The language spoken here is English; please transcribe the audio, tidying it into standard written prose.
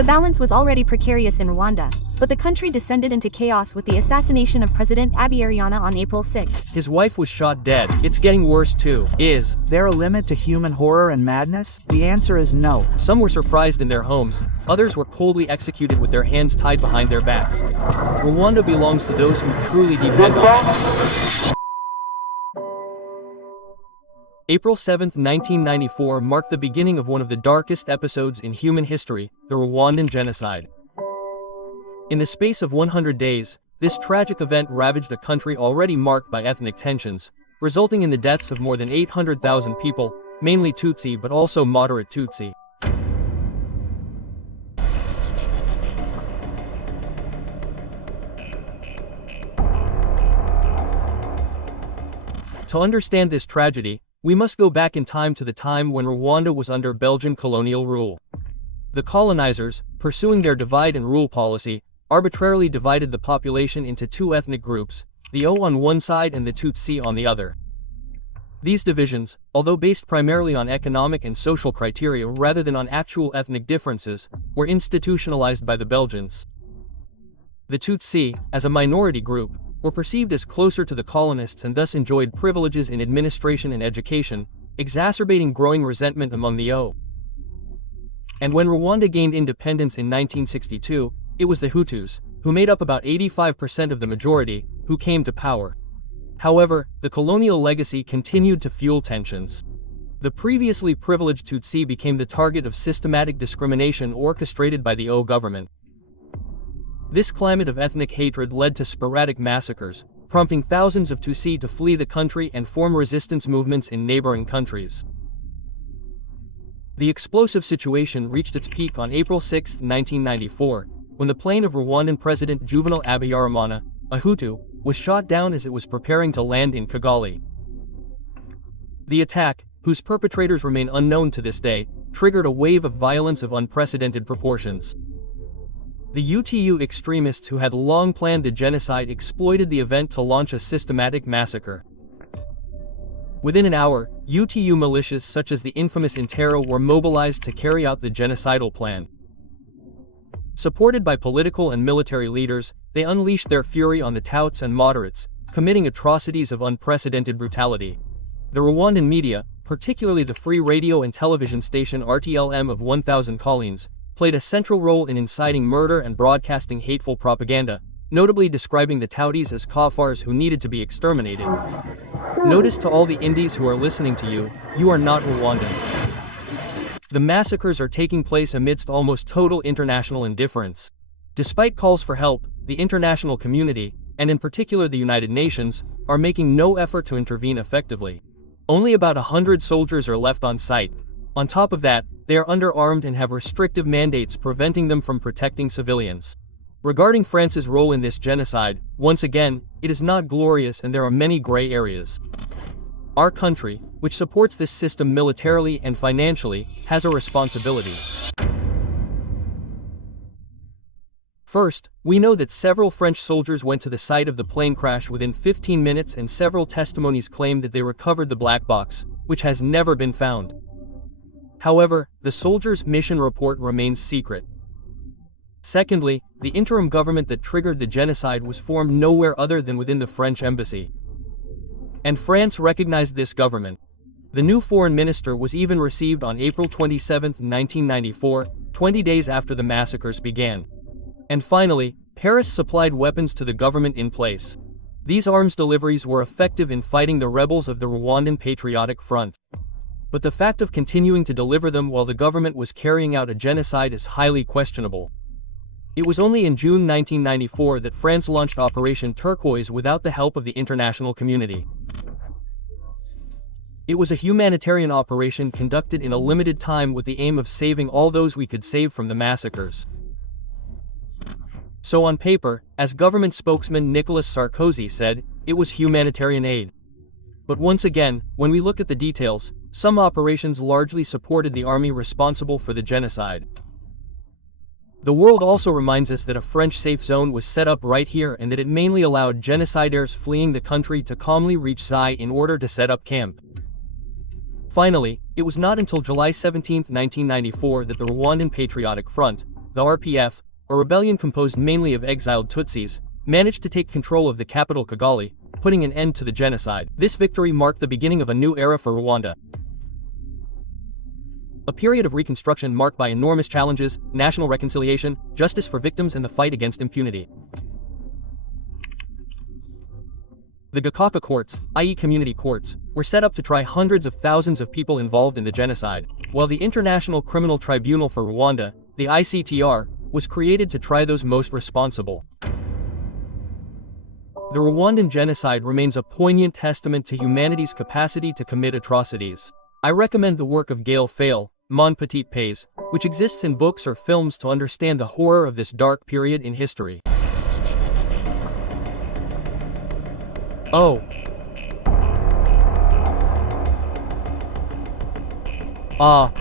The balance was already precarious in Rwanda, but the country descended into chaos with the assassination of President Habyarimana on April 6. His wife was shot dead. It's getting worse too. Is there a limit to human horror and madness? The answer is no. Some were surprised in their homes, others were coldly executed with their hands tied behind their backs. Rwanda belongs to those who truly depend on it. April 7, 1994 marked the beginning of one of the darkest episodes in human history, the Rwandan Genocide. In the space of 100 days, this tragic event ravaged a country already marked by ethnic tensions, resulting in the deaths of more than 800,000 people, mainly Tutsi but also moderate Tutsi. To understand this tragedy, we must go back in time to the time when Rwanda was under Belgian colonial rule. The colonizers, pursuing their divide-and-rule policy, arbitrarily divided the population into two ethnic groups, the O on one side and the Tutsi on the other. These divisions, although based primarily on economic and social criteria rather than on actual ethnic differences, were institutionalized by the Belgians. The Tutsi, as a minority group, were perceived as closer to the colonists and thus enjoyed privileges in administration and education, exacerbating growing resentment among the O. And when Rwanda gained independence in 1962, it was the Hutus, who made up about 85% of the majority, who came to power. However, the colonial legacy continued to fuel tensions. The previously privileged Tutsi became the target of systematic discrimination orchestrated by the O government. This climate of ethnic hatred led to sporadic massacres, prompting thousands of Tutsi to flee the country and form resistance movements in neighboring countries. The explosive situation reached its peak on April 6, 1994, when the plane of Rwandan President Juvenal Habyarimana, a Hutu, was shot down as it was preparing to land in Kigali. The attack, whose perpetrators remain unknown to this day, triggered a wave of violence of unprecedented proportions. The UTU extremists who had long planned the genocide exploited the event to launch a systematic massacre. Within an hour, UTU militias such as the infamous Intero were mobilized to carry out the genocidal plan. Supported by political and military leaders, they unleashed their fury on the Tutsis and moderates, committing atrocities of unprecedented brutality. The Rwandan media, particularly the free radio and television station RTLM of 1,000 callings, played a central role in inciting murder and broadcasting hateful propaganda, notably describing the Tutsis as kafars who needed to be exterminated. Notice to all the Indies who are listening to you, you are not Rwandans. The massacres are taking place amidst almost total international indifference. Despite calls for help, the international community, and in particular the United Nations, are making no effort to intervene effectively. Only about 100 soldiers are left on site. On top of that, they are underarmed and have restrictive mandates preventing them from protecting civilians. Regarding France's role in this genocide, once again, it is not glorious and there are many gray areas. Our country, which supports this system militarily and financially, has a responsibility. First, we know that several French soldiers went to the site of the plane crash within 15 minutes and several testimonies claim that they recovered the black box, which has never been found. However, the soldiers' mission report remains secret. Secondly, the interim government that triggered the genocide was formed nowhere other than within the French embassy. And France recognized this government. The new foreign minister was even received on April 27, 1994, 20 days after the massacres began. And finally, Paris supplied weapons to the government in place. These arms deliveries were effective in fighting the rebels of the Rwandan Patriotic Front. But the fact of continuing to deliver them while the government was carrying out a genocide is highly questionable. It was only in June 1994 that France launched Operation Turquoise without the help of the international community. It was a humanitarian operation conducted in a limited time with the aim of saving all those we could save from the massacres. So on paper, as government spokesman Nicolas Sarkozy said, it was humanitarian aid. But once again, when we look at the details, some operations largely supported the army responsible for the genocide. The world also reminds us that a French safe zone was set up right here and that it mainly allowed genocidaires fleeing the country to calmly reach Zai in order to set up camp. Finally, it was not until July 17, 1994 that the Rwandan Patriotic Front, the RPF, a rebellion composed mainly of exiled Tutsis, managed to take control of the capital Kigali, putting an end to the genocide. This victory marked the beginning of a new era for Rwanda. A period of reconstruction marked by enormous challenges, national reconciliation, justice for victims and the fight against impunity. The Gacaca courts, i.e. community courts, were set up to try hundreds of thousands of people involved in the genocide, while the International Criminal Tribunal for Rwanda, the ICTR, was created to try those most responsible. The Rwandan genocide remains a poignant testament to humanity's capacity to commit atrocities. I recommend the work of Gail Fayle, Mon Petit Pays, which exists in books or films to understand the horror of this dark period in history. Oh. Ah.